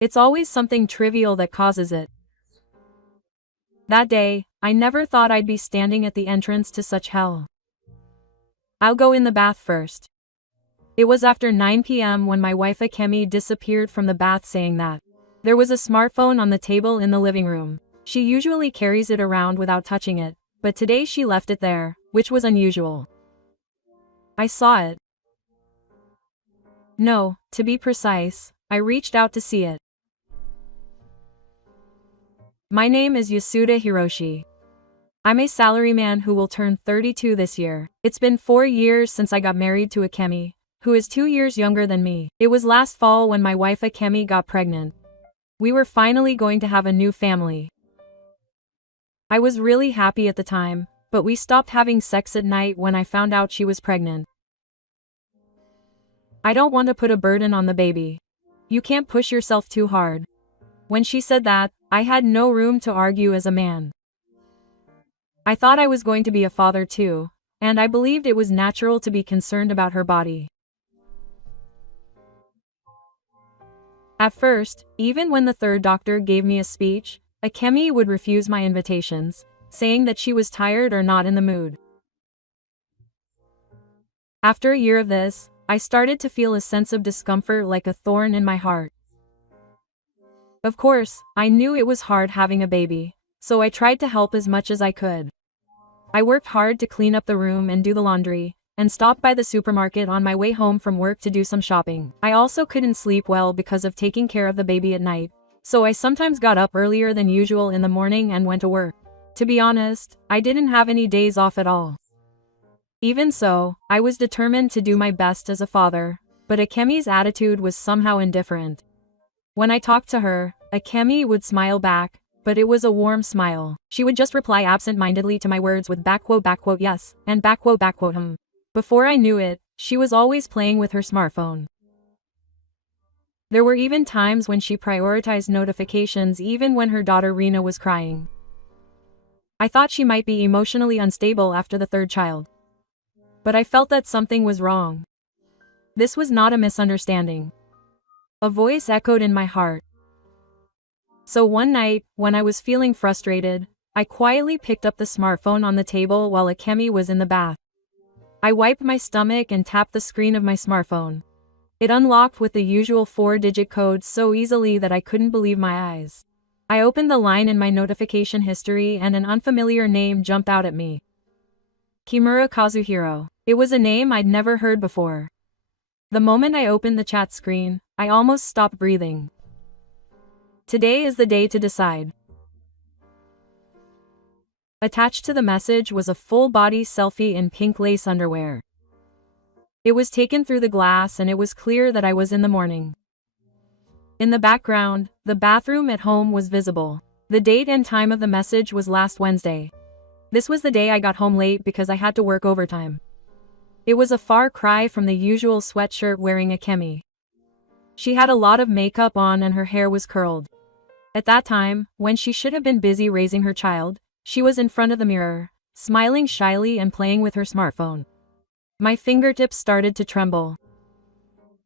It's always something trivial that causes it. That day, I never thought I'd be standing at the entrance to such hell. I'll go in the bath first. It was after 9 p.m. when my wife Akemi disappeared from the bath saying that there was a smartphone on the table in the living room. She usually carries it around without touching it, but today she left it there, which was unusual. I saw it. No, to be precise, I reached out to see it. My name is Yasuda Hiroshi. I'm a salaryman who will turn 32 this year. It's been 4 years since I got married to Akemi, who is 2 years younger than me. It was last fall when my wife Akemi got pregnant. We were finally going to have a new family. I was really happy at the time, but we stopped having sex at night when I found out she was pregnant. I don't want to put a burden on the baby. You can't push yourself too hard. When she said that, I had no room to argue as a man. I thought I was going to be a father too, and I believed it was natural to be concerned about her body. At first, even when the third doctor gave me a speech, Akemi would refuse my invitations, saying that she was tired or not in the mood. After a year of this, I started to feel a sense of discomfort like a thorn in my heart. Of course, I knew it was hard having a baby, so I tried to help as much as I could. I worked hard to clean up the room and do the laundry, and stopped by the supermarket on my way home from work to do some shopping. I also couldn't sleep well because of taking care of the baby at night, so I sometimes got up earlier than usual in the morning and went to work. To be honest, I didn't have any days off at all. Even so, I was determined to do my best as a father, but Akemi's attitude was somehow indifferent. When I talked to her, Akemi would smile back, but it was a warm smile. She would just reply absent-mindedly to my words with yes, and Before I knew it, she was always playing with her smartphone. There were even times when she prioritized notifications even when her daughter Rina was crying. I thought she might be emotionally unstable after the third child. But I felt that something was wrong. This was not a misunderstanding. A voice echoed in my heart. So one night, when I was feeling frustrated, I quietly picked up the smartphone on the table while Akemi was in the bath. I wiped my stomach and tapped the screen of my smartphone. It unlocked with the usual 4-digit code so easily that I couldn't believe my eyes. I opened the line in my notification history and an unfamiliar name jumped out at me. Kimura Kazuhiro. It was a name I'd never heard before. The moment I opened the chat screen, I almost stopped breathing. Today is the day to decide. Attached to the message was a full-body selfie in pink lace underwear. It was taken through the glass and it was clear that I was in the morning. In the background, the bathroom at home was visible. The date and time of the message was last Wednesday. This was the day I got home late because I had to work overtime. It was a far cry from the usual sweatshirt wearing Akemi. She had a lot of makeup on and her hair was curled. At that time, when she should have been busy raising her child, she was in front of the mirror, smiling shyly and playing with her smartphone. My fingertips started to tremble.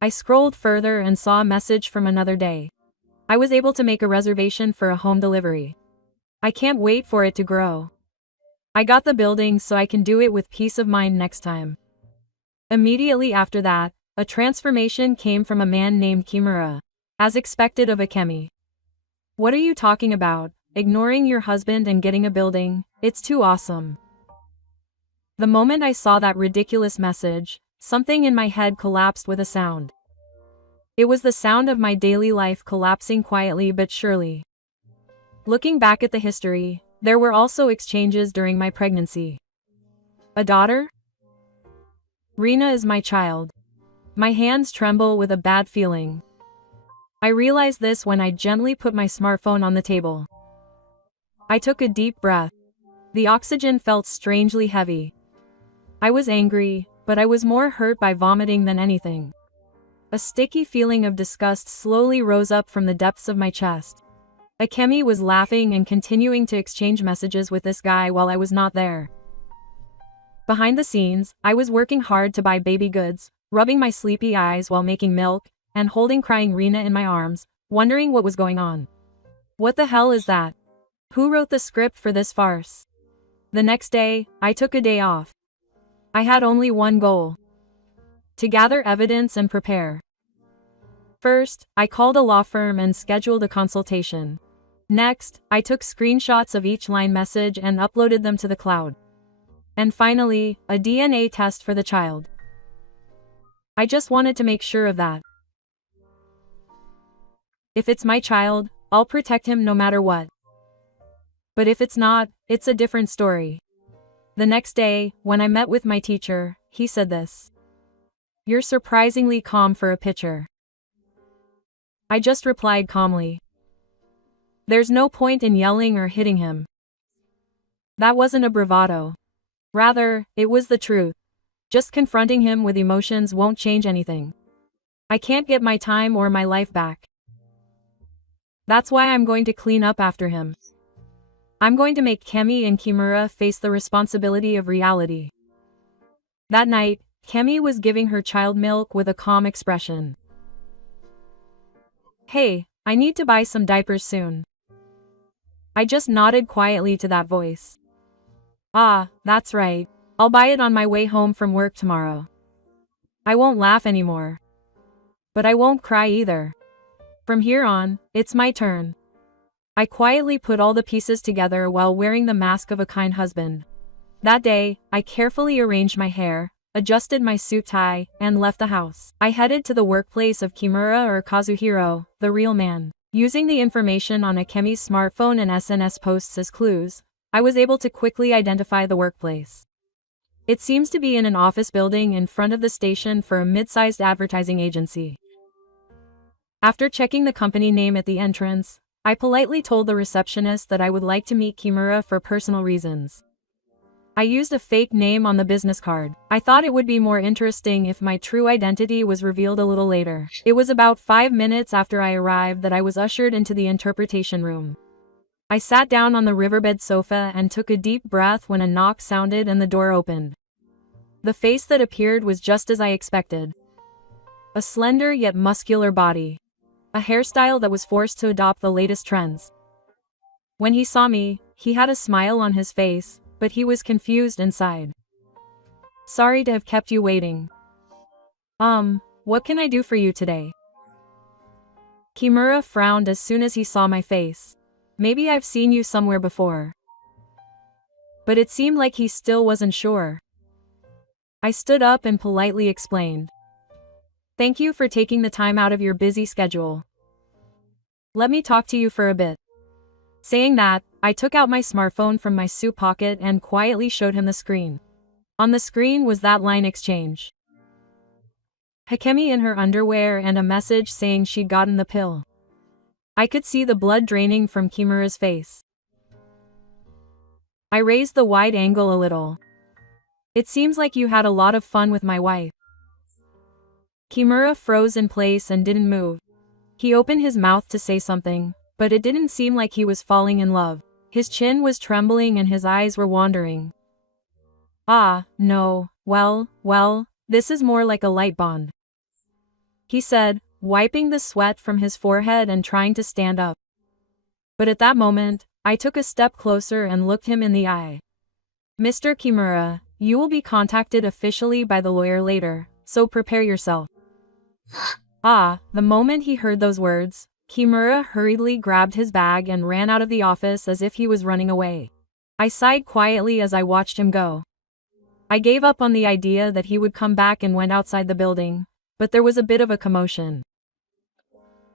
I scrolled further and saw a message from another day. I was able to make a reservation for a home delivery. I can't wait for it to grow. I got the building so I can do it with peace of mind next time. Immediately after that, a transformation came from a man named Kimura. As expected of Akemi. What are you talking about? Ignoring your husband and getting a building? It's too awesome. The moment I saw that ridiculous message, something in my head collapsed with a sound. It was the sound of my daily life collapsing quietly but surely. Looking back at the history, there were also exchanges during my pregnancy. A daughter? Rina is my child. My hands tremble with a bad feeling. I realized this when I gently put my smartphone on the table. I took a deep breath. The oxygen felt strangely heavy. I was angry, but I was more hurt by vomiting than anything. A sticky feeling of disgust slowly rose up from the depths of my chest. Akemi was laughing and continuing to exchange messages with this guy while I was not there. Behind the scenes, I was working hard to buy baby goods, rubbing my sleepy eyes while making milk, and holding crying Rina in my arms, wondering what was going on. What the hell is that? Who wrote the script for this farce? The next day, I took a day off. I had only one goal: to gather evidence and prepare. First, I called a law firm and scheduled a consultation. Next, I took screenshots of each line message and uploaded them to the cloud. And finally, a DNA test for the child. I just wanted to make sure of that. If it's my child, I'll protect him no matter what. But if it's not, it's a different story. The next day, when I met with my teacher, he said this: "You're surprisingly calm for a pitcher." I just replied calmly, "There's no point in yelling or hitting him." That wasn't a bravado. Rather, it was the truth. Just confronting him with emotions won't change anything. I can't get my time or my life back. That's why I'm going to clean up after him. I'm going to make Kemi and Kimura face the responsibility of reality. That night, Kemi was giving her child milk with a calm expression. "Hey, I need to buy some diapers soon." I just nodded quietly to that voice. "Ah, that's right. I'll buy it on my way home from work tomorrow." I won't laugh anymore. But I won't cry either. From here on, it's my turn. I quietly put all the pieces together while wearing the mask of a kind husband. That day, I carefully arranged my hair, adjusted my suit tie, and left the house. I headed to the workplace of Kimura or Kazuhiro, the real man. Using the information on Akemi's smartphone and SNS posts as clues, I was able to quickly identify the workplace. It seems to be in an office building in front of the station for a mid-sized advertising agency. After checking the company name at the entrance, I politely told the receptionist that I would like to meet Kimura for personal reasons. I used a fake name on the business card. I thought it would be more interesting if my true identity was revealed a little later. It was about 5 minutes after I arrived that I was ushered into the interpretation room. I sat down on the riverbed sofa and took a deep breath when a knock sounded and the door opened. The face that appeared was just as I expected. A slender yet muscular body. A hairstyle that was forced to adopt the latest trends. When he saw me, he had a smile on his face, but he was confused inside. "Sorry to have kept you waiting. What can I do for you today?" Kimura frowned as soon as he saw my face. "Maybe I've seen you somewhere before." But it seemed like he still wasn't sure. I stood up and politely explained. "Thank you for taking the time out of your busy schedule. Let me talk to you for a bit." Saying that, I took out my smartphone from my suit pocket and quietly showed him the screen. On the screen was that line exchange. Hakemi in her underwear and a message saying she'd gotten the pill. I could see the blood draining from Kimura's face. I raised the wide angle a little. "It seems like you had a lot of fun with my wife." Kimura froze in place and didn't move. He opened his mouth to say something, but it didn't seem like he was falling in love. His chin was trembling and his eyes were wandering. "Ah, no, well, this is more like a light bond," he said, wiping the sweat from his forehead and trying to stand up. But at that moment, I took a step closer and looked him in the eye. "Mr. Kimura, you will be contacted officially by the lawyer later, so prepare yourself." The moment he heard those words, Kimura hurriedly grabbed his bag and ran out of the office as if he was running away. I sighed quietly as I watched him go. I gave up on the idea that he would come back and went outside the building, but there was a bit of a commotion.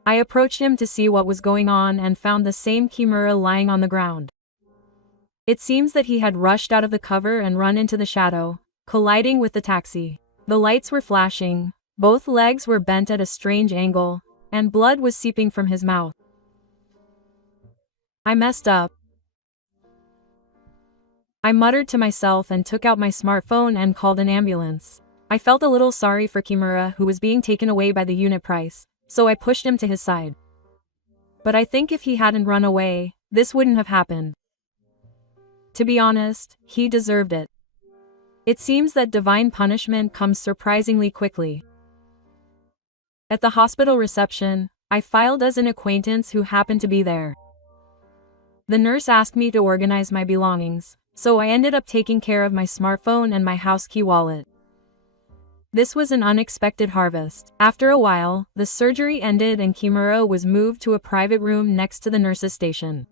I approached him to see what was going on and found the same Kimura lying on the ground. It seems that he had rushed out of the cover and run into the shadow, colliding with the taxi. The lights were flashing, both legs were bent at a strange angle, and blood was seeping from his mouth. I messed up. I muttered to myself and took out my smartphone and called an ambulance. I felt a little sorry for Kimura, who was being taken away by the unit price, so I pushed him to his side. But I think if he hadn't run away, this wouldn't have happened. To be honest, he deserved it. It seems that divine punishment comes surprisingly quickly. At the hospital reception, I filed as an acquaintance who happened to be there. The nurse asked me to organize my belongings, so I ended up taking care of my smartphone and my house key wallet. This was an unexpected harvest. After a while, the surgery ended and Kimura was moved to a private room next to the nurse's station.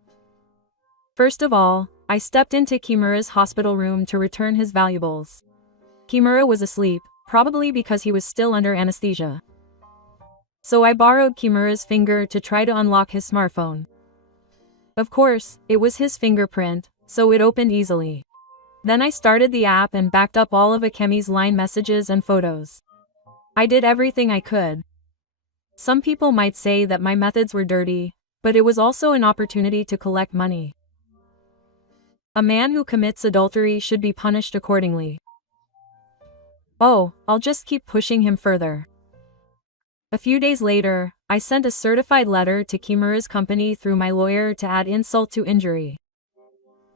First of all, I stepped into Kimura's hospital room to return his valuables. Kimura was asleep, probably because he was still under anesthesia. So I borrowed Kimura's finger to try to unlock his smartphone. Of course, it was his fingerprint, so it opened easily. Then I started the app and backed up all of Akemi's line messages and photos. I did everything I could. Some people might say that my methods were dirty, but it was also an opportunity to collect money. A man who commits adultery should be punished accordingly. Oh, I'll just keep pushing him further. A few days later, I sent a certified letter to Kimura's company through my lawyer to add insult to injury.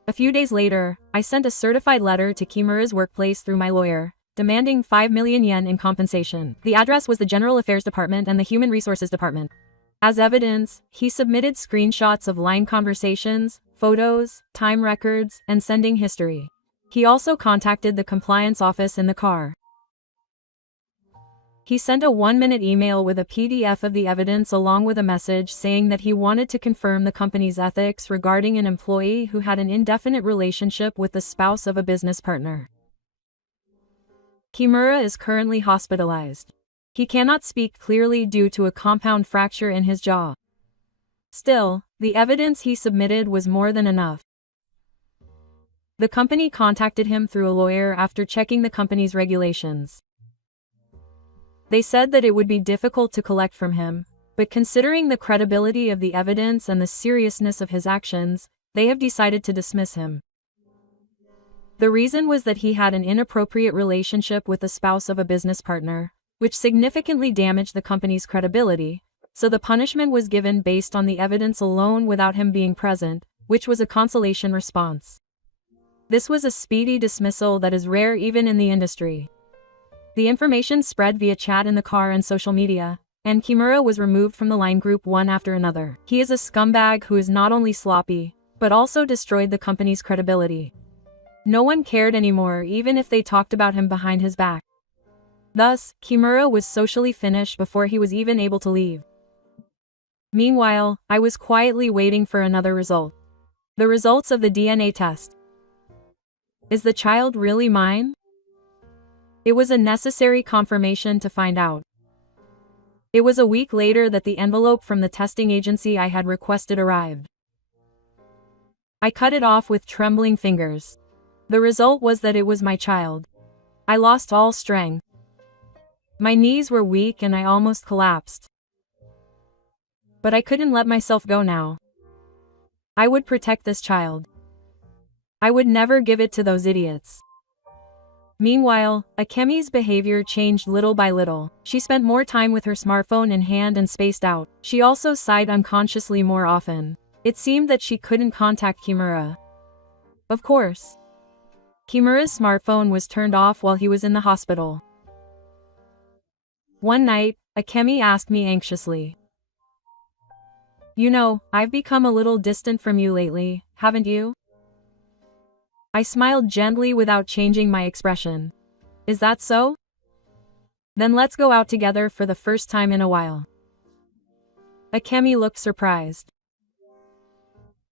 A few days later, I sent a certified letter to Kimura's workplace through my lawyer, demanding 5 million yen in compensation. The address was the General Affairs Department and the Human Resources Department. As evidence, he submitted screenshots of line conversations, photos, time records, and sending history. He also contacted the compliance office in the car. He sent a 1-minute email with a PDF of the evidence along with a message saying that he wanted to confirm the company's ethics regarding an employee who had an indefinite relationship with the spouse of a business partner. Kimura is currently hospitalized. He cannot speak clearly due to a compound fracture in his jaw. Still, the evidence he submitted was more than enough. The company contacted him through a lawyer after checking the company's regulations. They said that it would be difficult to collect from him, but considering the credibility of the evidence and the seriousness of his actions, they have decided to dismiss him. The reason was that he had an inappropriate relationship with the spouse of a business partner, which significantly damaged the company's credibility, so the punishment was given based on the evidence alone without him being present, which was a consolation response. This was a speedy dismissal that is rare even in the industry. The information spread via chat in the car and social media, and Kimura was removed from the line group one after another. He is a scumbag who is not only sloppy, but also destroyed the company's credibility. No one cared anymore even if they talked about him behind his back. Thus, Kimura was socially finished before he was even able to leave. Meanwhile, I was quietly waiting for another result. The results of the DNA test. Is the child really mine? It was a necessary confirmation to find out. It was a week later that the envelope from the testing agency I had requested arrived. I cut it off with trembling fingers. The result was that it was my child. I lost all strength. My knees were weak and I almost collapsed. But I couldn't let myself go now. I would protect this child. I would never give it to those idiots. Meanwhile, Akemi's behavior changed little by little. She spent more time with her smartphone in hand and spaced out. She also sighed unconsciously more often. It seemed that she couldn't contact Kimura. Of course. Kimura's smartphone was turned off while he was in the hospital. One night, Akemi asked me anxiously. "You know, I've become a little distant from you lately, haven't you?" I smiled gently without changing my expression. "Is that so? Then let's go out together for the first time in a while." Akemi looked surprised.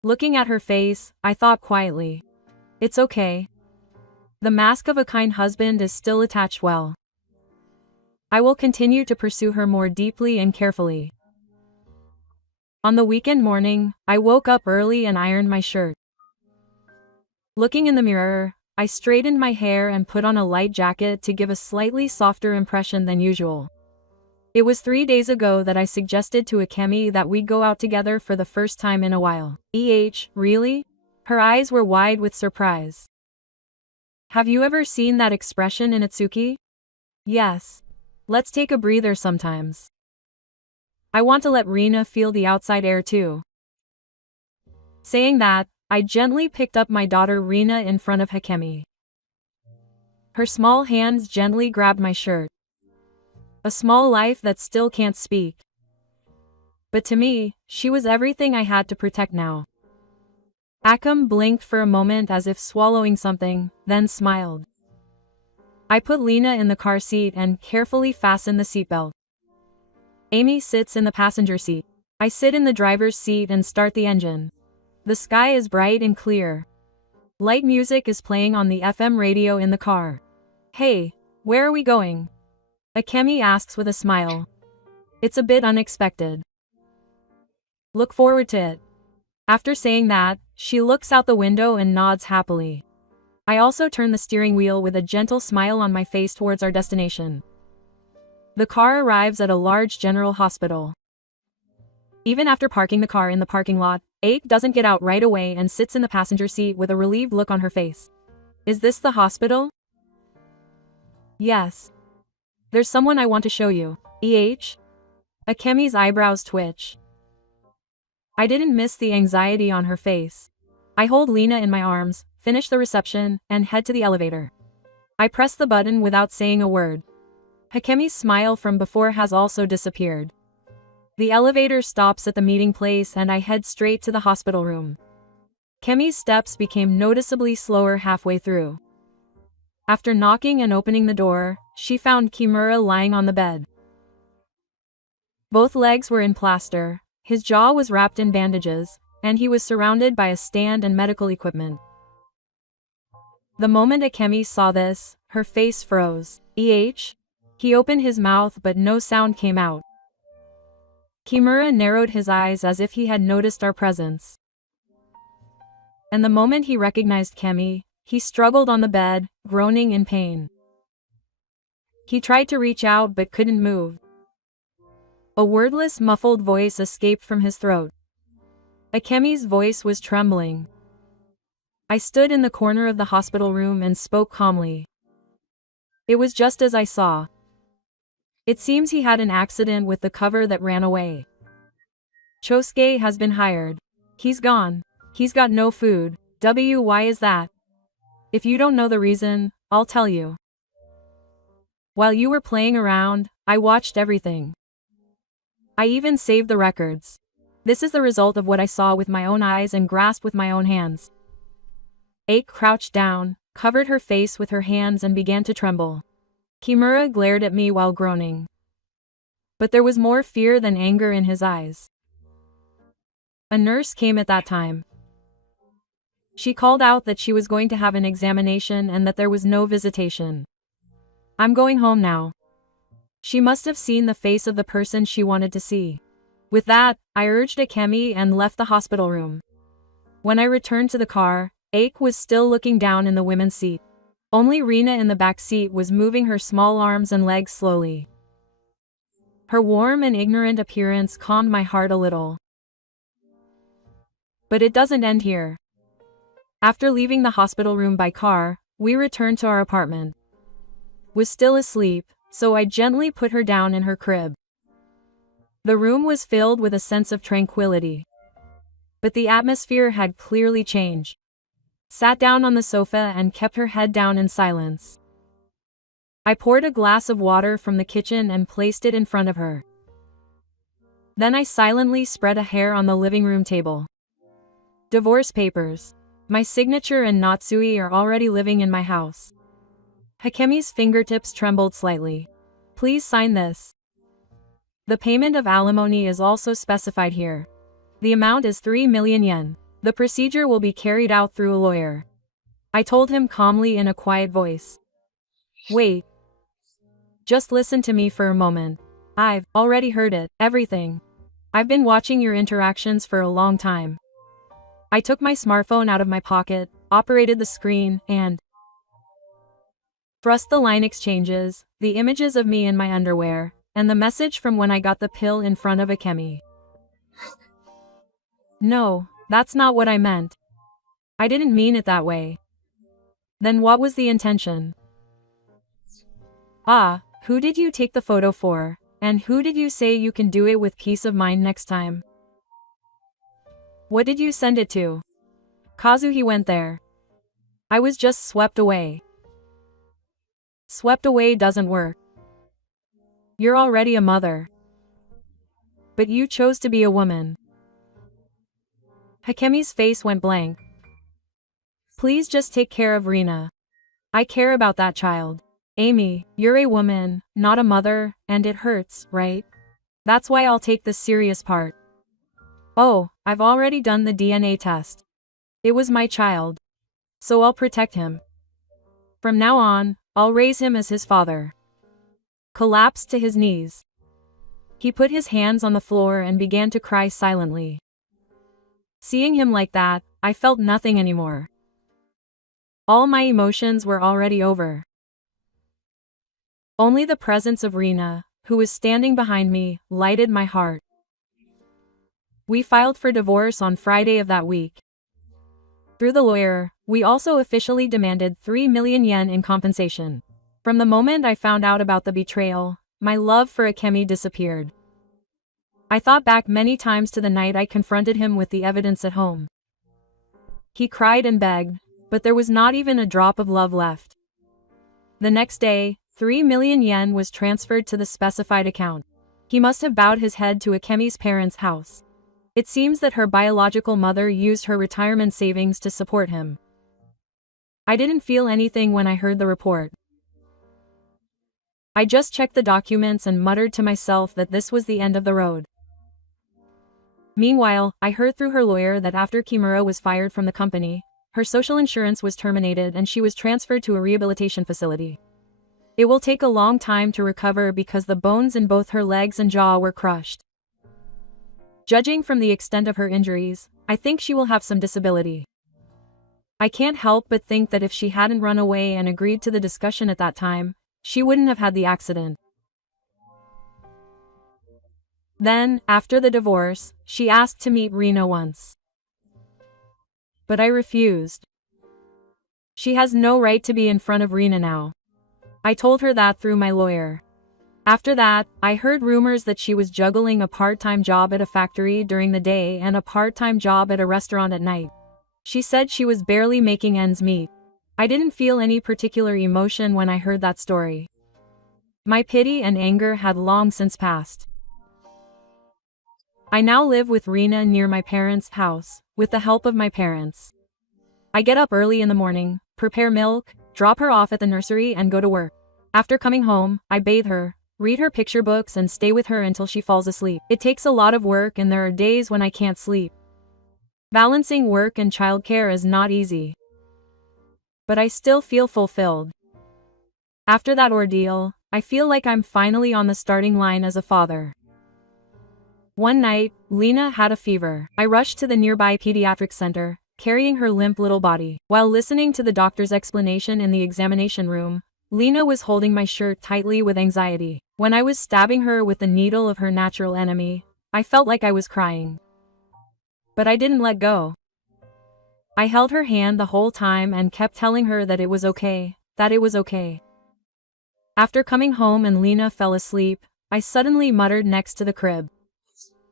Looking at her face, I thought quietly. It's okay. The mask of a kind husband is still attached well. I will continue to pursue her more deeply and carefully. On the weekend morning, I woke up early and ironed my shirt. Looking in the mirror, I straightened my hair and put on a light jacket to give a slightly softer impression than usual. It was 3 days ago that I suggested to Akemi that we go out together for the first time in a while. Really? Her eyes were wide with surprise. Have you ever seen that expression in Itsuki? Yes. Let's take a breather sometimes. I want to let Rina feel the outside air too. Saying that, I gently picked up my daughter Rina in front of Akemi. Her small hands gently grabbed my shirt. A small life that still can't speak. But to me, she was everything I had to protect now. Akam blinked for a moment as if swallowing something, then smiled. I put Lena in the car seat and carefully fastened the seatbelt. Amy sits in the passenger seat. I sit in the driver's seat and start the engine. The sky is bright and clear. Light music is playing on the FM radio in the car. Hey, where are we going? Akemi asks with a smile. It's a bit unexpected. Look forward to it. After saying that, she looks out the window and nods happily. I also turn the steering wheel with a gentle smile on my face towards our destination. The car arrives at a large general hospital. Even after parking the car in the parking lot, Ake doesn't get out right away and sits in the passenger seat with a relieved look on her face. Is this the hospital? Yes. There's someone I want to show you. Akemi's eyebrows twitch. I didn't miss the anxiety on her face. I hold Lena in my arms, finish the reception, and head to the elevator. I press the button without saying a word. Hakemi's smile from before has also disappeared. The elevator stops at the meeting place and I head straight to the hospital room. Kemi's steps became noticeably slower halfway through. After knocking and opening the door, she found Kimura lying on the bed. Both legs were in plaster, his jaw was wrapped in bandages, and he was surrounded by a stand and medical equipment. The moment Akemi saw this, her face froze. He opened his mouth but no sound came out. Kimura narrowed his eyes as if he had noticed our presence. And the moment he recognized Kemi, he struggled on the bed, groaning in pain. He tried to reach out but couldn't move. A wordless, muffled voice escaped from his throat. Akemi's voice was trembling. I stood in the corner of the hospital room and spoke calmly. It was just as I saw. It seems he had an accident with the cover that ran away. Chosuke has been hired. He's gone. He's got no food. Why is that? If you don't know the reason, I'll tell you. While you were playing around, I watched everything. I even saved the records. This is the result of what I saw with my own eyes and grasped with my own hands. Ake crouched down, covered her face with her hands and began to tremble. Kimura glared at me while groaning. But there was more fear than anger in his eyes. A nurse came at that time. She called out that she was going to have an examination and that there was no visitation. I'm going home now. She must have seen the face of the person she wanted to see. With that, I urged Akemi and left the hospital room. When I returned to the car, Ake was still looking down in the women's seat. Only Rina in the back seat was moving her small arms and legs slowly. Her warm and ignorant appearance calmed my heart a little. But it doesn't end here. After leaving the hospital room by car, we returned to our apartment. Was still asleep, so I gently put her down in her crib. The room was filled with a sense of tranquility. But the atmosphere had clearly changed. Sat down on the sofa and kept her head down in silence. I poured a glass of water from the kitchen and placed it in front of her. Then I silently spread a hair on the living room table. Divorce papers. My signature and Natsui are already living in my house. Hakemi's fingertips trembled slightly. Please sign this. The payment of alimony is also specified here. The amount is 3 million yen. The procedure will be carried out through a lawyer. I told him calmly in a quiet voice. Wait. Just listen to me for a moment. I've already heard it, everything. I've been watching your interactions for a long time. I took my smartphone out of my pocket, operated the screen, and thrust the line exchanges, the images of me in my underwear, and the message from when I got the pill in front of Akemi. No, that's not what I meant. I didn't mean it that way. Then what was the intention? Who did you take the photo for, and who did you say you can do it with peace of mind next time? What did you send it to? Kazuhi went there. I was just swept away. Swept away doesn't work. You're already a mother. but you chose to be a woman. Hakemi's face went blank. Please just take care of Rina. I care about that child. Amy, you're a woman, not a mother, and it hurts, right? That's why I'll take the serious part. Oh, I've already done the DNA test. It was my child. So I'll protect him. From now on, I'll raise him as his father. Collapsed to his knees. He put his hands on the floor and began to cry silently. Seeing him like that, I felt nothing anymore. All my emotions were already over. Only the presence of Rina, who was standing behind me, lighted my heart. We filed for divorce on Friday of that week. Through the lawyer, we also officially demanded 3 million yen in compensation. From the moment I found out about the betrayal, my love for Akemi disappeared. I thought back many times to the night I confronted him with the evidence at home. He cried and begged, but there was not even a drop of love left. The next day, 3 million yen was transferred to the specified account. He must have bowed his head to Akemi's parents' house. It seems that her biological mother used her retirement savings to support him. I didn't feel anything when I heard the report. I just checked the documents and muttered to myself that this was the end of the road. Meanwhile, I heard through her lawyer that after Kimura was fired from the company, her social insurance was terminated and she was transferred to a rehabilitation facility. It will take a long time to recover because the bones in both her legs and jaw were crushed. Judging from the extent of her injuries, I think she will have some disability. I can't help but think that if she hadn't run away and agreed to the discussion at that time, she wouldn't have had the accident. Then, after the divorce, she asked to meet Rina once. But I refused. She has no right to be in front of Rina now. I told her that through my lawyer. After that, I heard rumors that she was juggling a part-time job at a factory during the day and a part-time job at a restaurant at night. She said she was barely making ends meet. I didn't feel any particular emotion when I heard that story. My pity and anger had long since passed. I now live with Rina near my parents' house, with the help of my parents. I get up early in the morning, prepare milk, drop her off at the nursery and go to work. After coming home, I bathe her, read her picture books and stay with her until she falls asleep. It takes a lot of work and there are days when I can't sleep. Balancing work and childcare is not easy. But I still feel fulfilled. After that ordeal, I feel like I'm finally on the starting line as a father. One night, Lena had a fever. I rushed to the nearby pediatric center, carrying her limp little body. While listening to the doctor's explanation in the examination room, Lena was holding my shirt tightly with anxiety. When I was stabbing her with the needle of her natural enemy, I felt like I was crying. But I didn't let go. I held her hand the whole time and kept telling her that it was okay, that it was okay. After coming home and Lena fell asleep, I suddenly muttered next to the crib.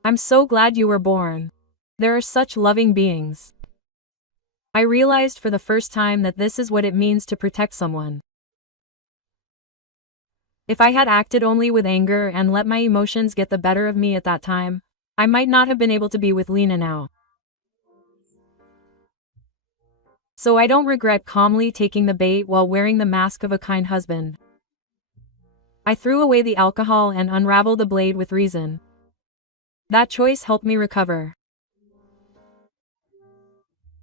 I'm so glad you were born. There are such loving beings. I realized for the first time that this is what it means to protect someone. If I had acted only with anger and let my emotions get the better of me at that time, I might not have been able to be with Lena now. So I don't regret calmly taking the bait while wearing the mask of a kind husband. I threw away the alcohol and unraveled the blade with reason. That choice helped me recover.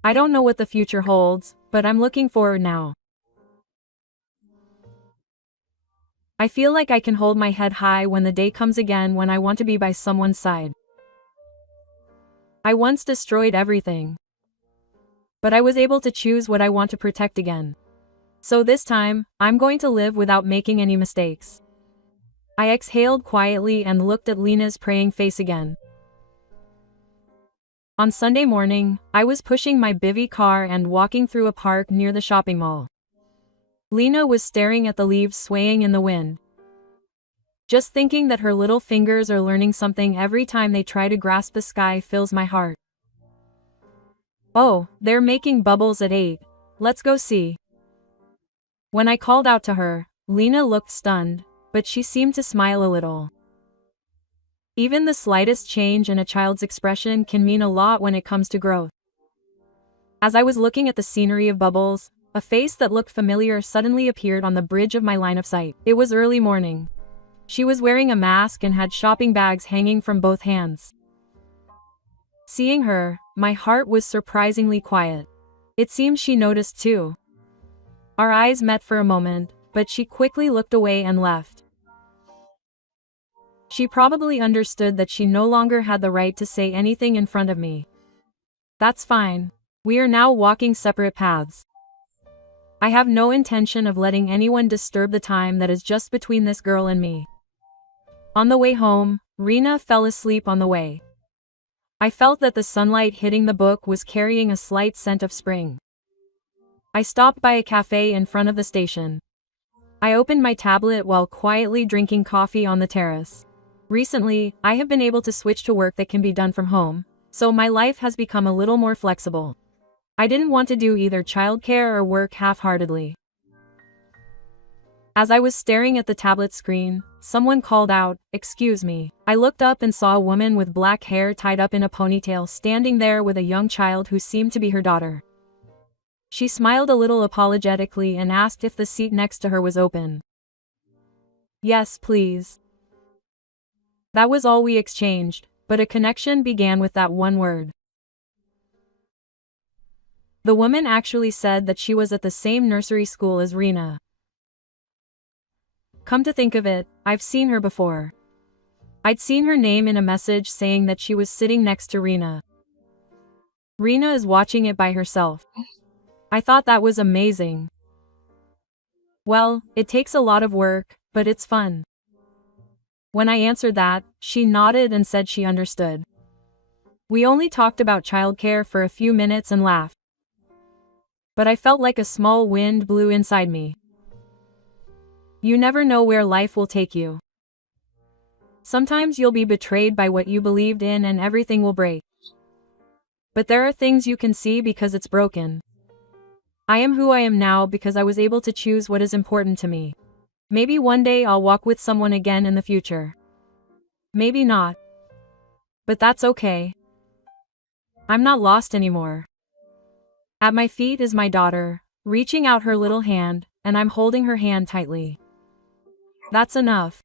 I don't know what the future holds, but I'm looking forward now. I feel like I can hold my head high when the day comes again when I want to be by someone's side. I once destroyed everything. But I was able to choose what I want to protect again. So this time, I'm going to live without making any mistakes. I exhaled quietly and looked at Lena's praying face again. On Sunday morning, I was pushing my bivy car and walking through a park near the shopping mall. Lena was staring at the leaves swaying in the wind. Just thinking that her little fingers are learning something every time they try to grasp the sky fills my heart. Oh, they're making bubbles at 8. Let's go see. When I called out to her, Lena looked stunned, but she seemed to smile a little. Even the slightest change in a child's expression can mean a lot when it comes to growth. As I was looking at the scenery of bubbles, a face that looked familiar suddenly appeared on the bridge of my line of sight. It was early morning. She was wearing a mask and had shopping bags hanging from both hands. Seeing her, my heart was surprisingly quiet. It seemed she noticed too. Our eyes met for a moment, but she quickly looked away and left. She probably understood that she no longer had the right to say anything in front of me. That's fine. We are now walking separate paths. I have no intention of letting anyone disturb the time that is just between this girl and me. On the way home, Rena fell asleep on the way. I felt that the sunlight hitting the book was carrying a slight scent of spring. I stopped by a cafe in front of the station. I opened my tablet while quietly drinking coffee on the terrace. Recently, I have been able to switch to work that can be done from home, so my life has become a little more flexible. I didn't want to do either childcare or work half-heartedly. As I was staring at the tablet screen, someone called out, "Excuse me." I looked up and saw a woman with black hair tied up in a ponytail standing there with a young child who seemed to be her daughter. She smiled a little apologetically and asked if the seat next to her was open. "Yes, please." That was all we exchanged, but a connection began with that one word. The woman actually said that she was at the same nursery school as Rena. Come to think of it, I've seen her before. I'd seen her name in a message saying that she was sitting next to Rena. Rena is watching it by herself. I thought that was amazing. Well, it takes a lot of work, but it's fun. When I answered that, she nodded and said she understood. We only talked about childcare for a few minutes and laughed. But I felt like a small wind blew inside me. You never know where life will take you. Sometimes you'll be betrayed by what you believed in and everything will break. But there are things you can see because it's broken. I am who I am now because I was able to choose what is important to me. Maybe one day I'll walk with someone again in the future. Maybe not. But that's okay. I'm not lost anymore. At my feet is my daughter, reaching out her little hand, and I'm holding her hand tightly. That's enough.